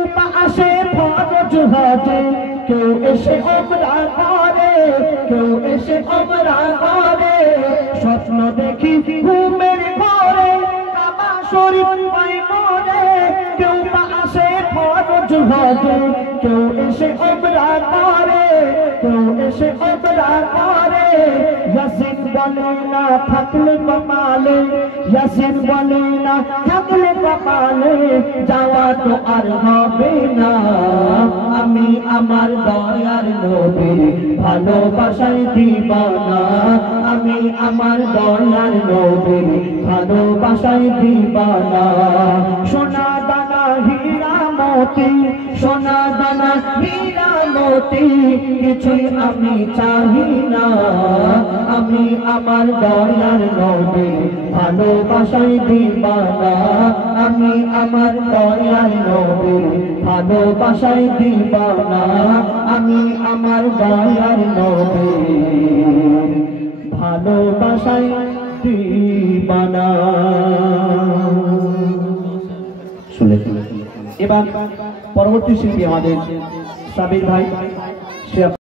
কেউ বা আসে ফরজ হজে, কেউ এসে ওমরা করে, কেউ এসে ওমরা করে। স্বপ্ন দেখি ঘুমের ঘরে, কাবা শরীফ পাই মরে। কেউ বা আসে ফরজ হজে, কেউ এসে ওমরা করে, কেউ এসে ওমরা করে। ইয়াসিন বলে না থাকলে কপালে, ইয়াসিন বলে না থাকলে কপালে, যাওয়া তো আর হবে না। আমি আমার দয়ার নবীর ভালোবাসায় দিবানা, আমি আমার দয়ার নবীর ভালোবাসায় দিবানা। সোনা দানা হীরা মতি, সোনা দানা হীরা মতি, কিছুই আমি চাহি না। আমি আমার দয়ার নবীর ভালোবাসায় দিবানা, আমি আমার দয়ার নবীর ভালোবাসায় দিবানা, আমি আমার দয়ার নবীর ভালোবাসায় দিবানা। এবার পরবর্তী শিল্পী আমাদের সাবির ভাই, সে